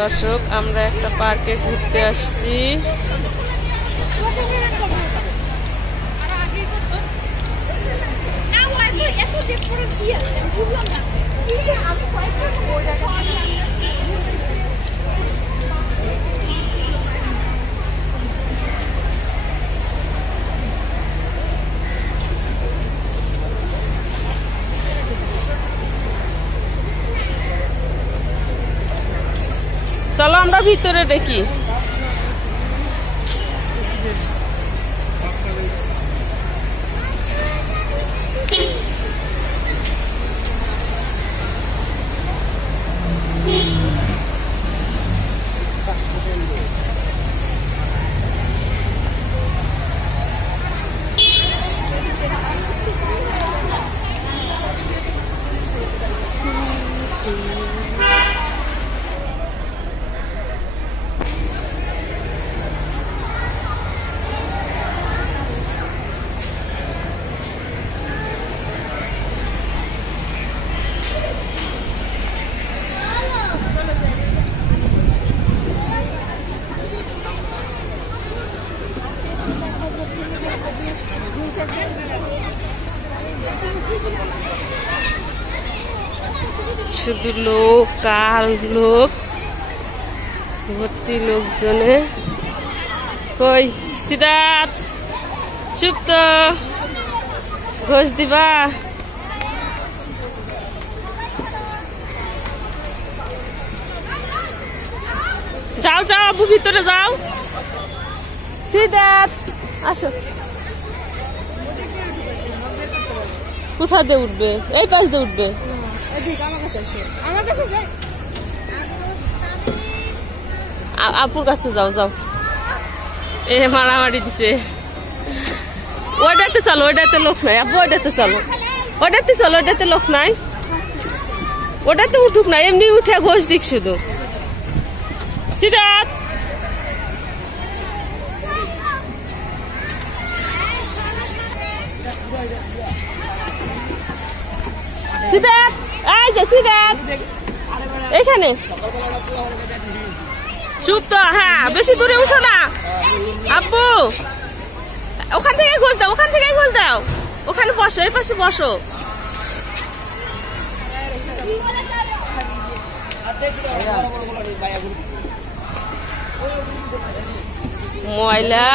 দর্শক আমরা একটা পার্কে ঘুরতে আসছি। চলো আমরা ভিতরে দেখি। শুধু লোক কাল লোক ভর্তি লোকজনে। কই সিদ্ধার্থ চুপ তো, ঘোষ দিবা? যাও যাও আবু ভিতরে যাও। সিদ্ধার্থ আসো। কোথা দিয়ে উঠবে? এই পাশ দিয়ে উঠবে। আপুর কাছে যাও যাও। এ মারামারি দিছে। ওইটাতে চলো, ওইটাতে লোক নাই। আপু ওইটাতে চলো, ওইটাতে চলো, ওইটাতে লোক নাই। ওটাতে উঠুক না, এমনি উঠে ঘোষ দিক শুধু। সিদ্ধার্থ সিদ্ধার্থ এই যে সিদ্ধার্থ এখানে চুপ তো। হ্যাঁ বেশি দূরে উঠো না আব্বু। ওখান থেকে ঘোষ দাও, ওখান থেকে ঘোষ দাও। ওখানে বসো, এই পাশে বসো। ময়লা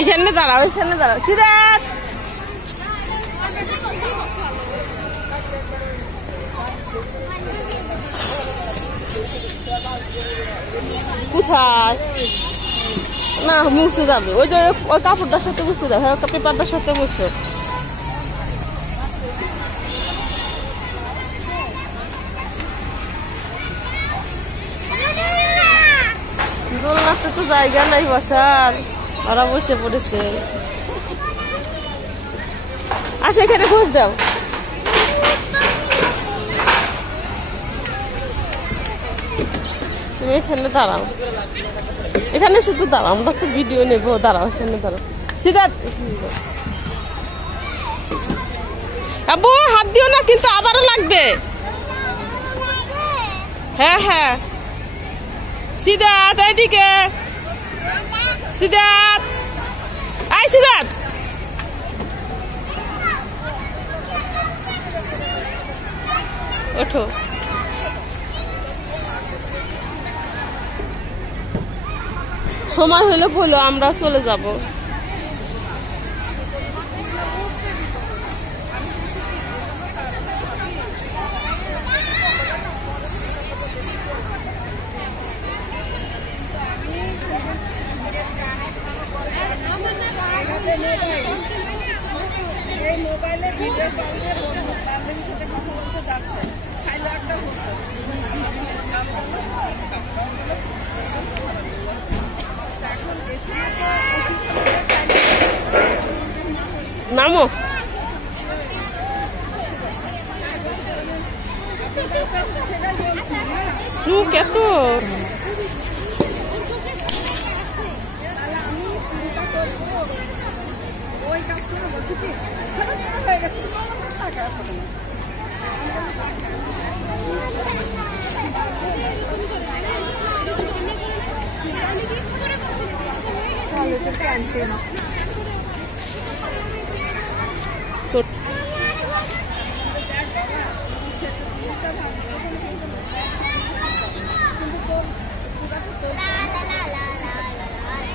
এখানে দাঁড়াও, এখানে দাঁড়াও। সিদ্ধার্থ কোথায়? না মুছে যাবে। ওই যে ওই কাপড়টার সাথে মুছে যাবে। হ্যাঁ পেপারটার সাথে মুছে। দোলনাতে তো জায়গা নাই বসার, ওরা বসে পড়েছে। আচ্ছা এখানে ঘোষ দাও। তুমি এখানে দাঁড়াও, এখানে শুধু দাঁড়াও, আমরা তো ভিডিও নেবো। দাঁড়াও এখানে দাঁড়াও। সিদ্ধার্থ আব্বু হাত দিও না কিন্তু, আবারও লাগবে। হ্যাঁ হ্যাঁ সিদ্ধার্থ এইদিকে। সিদ্ধার্থ আই সিদ্ধার্থ ওঠো। সময় হলে বলো, আমরা চলে যাব। এই মোবাইলে ভিডিও কল দিয়ে বান্ধবীর সাথে কথা বলতে যাচ্ছে। খাইলো একটা নামো। কত ওই কাজ করে বলছি কি হয়ে গেছে। আনতেন।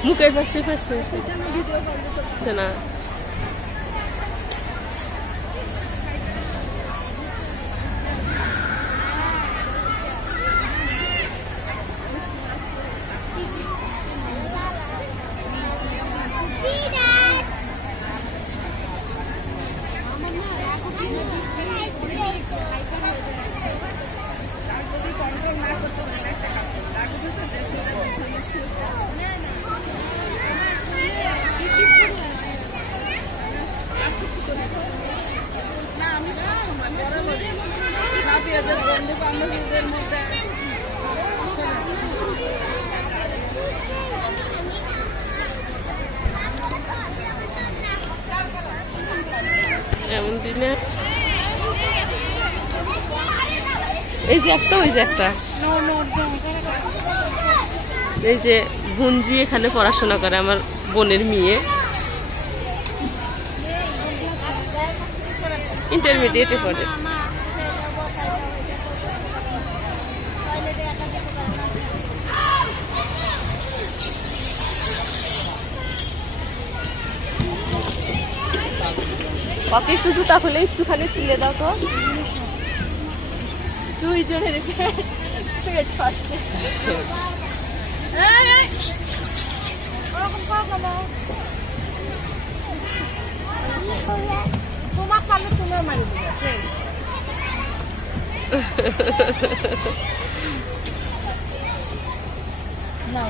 মুখের পাশে পাশে না বন্ধু বান্ধবীদের মধ্যে এমন দিনে এই যে একটা ওই যে একটা এই যে গুঞ্জি এখানে পড়াশোনা করে আমার বোনের মেয়ে ইন্টারমিডিয়েটে পড়ে। ওকে একটু জুতা খুলে একটুখানি তুলে দাও তো। দুইজনের পেট ফাটছে। তোমার পালে তোমার মারি দিবে। না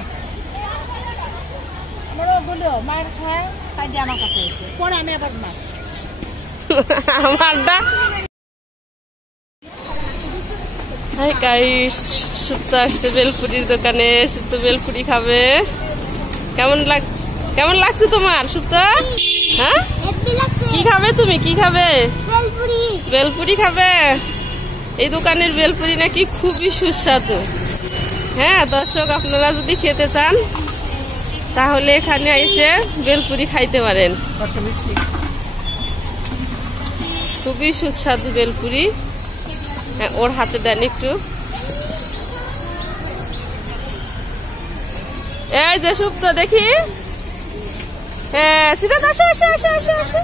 আমারও বলো মায়ের খায় তাই দিয়ে আমার কাছে এসে পরে আমি আবার মাছ আমারটা হাই গাইস সুপ্ত আসছে বেলপুরির দোকানে। সুপ্ত বেলপুরি খাবে। কেমন লাগছে তোমার সুপ্ত? হ্যাঁ কি খাবে তুমি? কি খাবে? বেলপুরি খাবে। এই দোকানের বেলপুরি নাকি খুবই সুস্বাদু। হ্যাঁ দর্শক আপনারা যদি খেতে চান তাহলে এখানে এসে বেলপুরি খাইতে পারেন। খুবই সুস্বাদু বেলপুরি। হ্যাঁ ওর হাতে দেন একটু। এই যে সুপ্ত দেখি। হ্যাঁ সিধা আসো আসো আসো আসো আসো।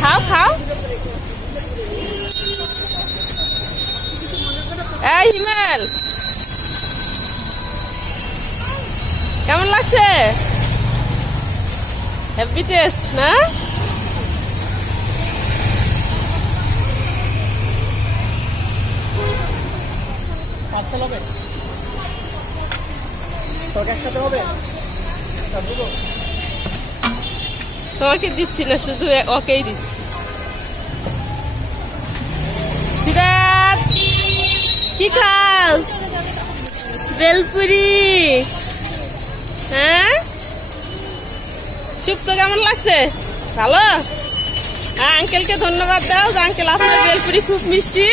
খাও খাও। এই হিমেল কেমন লাগছে? হ্যাপি টেস্ট না? পার্সেল হবে তোকে একসাথে হবে? তোমাকে দিচ্ছি না, শুধু ওকেই দিচ্ছি। সিদ্ধার্থ কি খাও? বেলপুরি। হ্যাঁ সুপ্ত কেমন লাগছে? ভালো? হ্যাঁ আঙ্কেলকে ধন্যবাদ দাও যে আঙ্কেল আপনার বেলপুরি খুব মিষ্টি।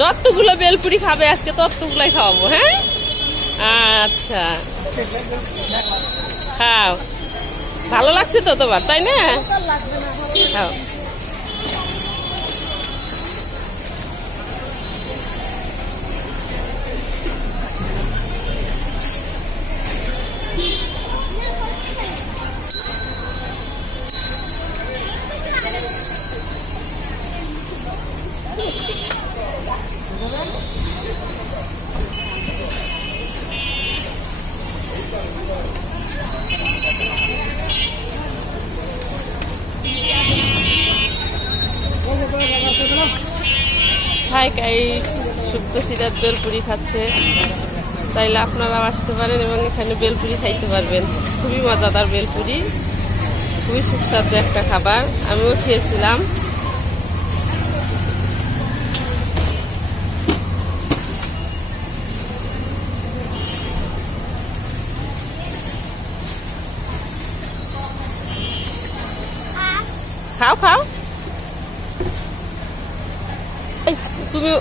যতগুলো বেলপুরি খাবে আজকে ততগুলাই খাওয়াবো। হ্যাঁ আচ্ছা খাও। ভালো লাগছে তো তোমার তাই না? খাও। মালাই কাইট শুক্তো সিরাত বেলপুরি খাচ্ছে। চাইলে আপনারাও আসতে পারেন এবং এখানে বেলপুরি খাইতে পারবেন। খুবই মজাদার বেলপুরি, খুবই সুস্বাদু একটা খাবার, আমিও খেয়েছিলাম। খাও খাও তুমি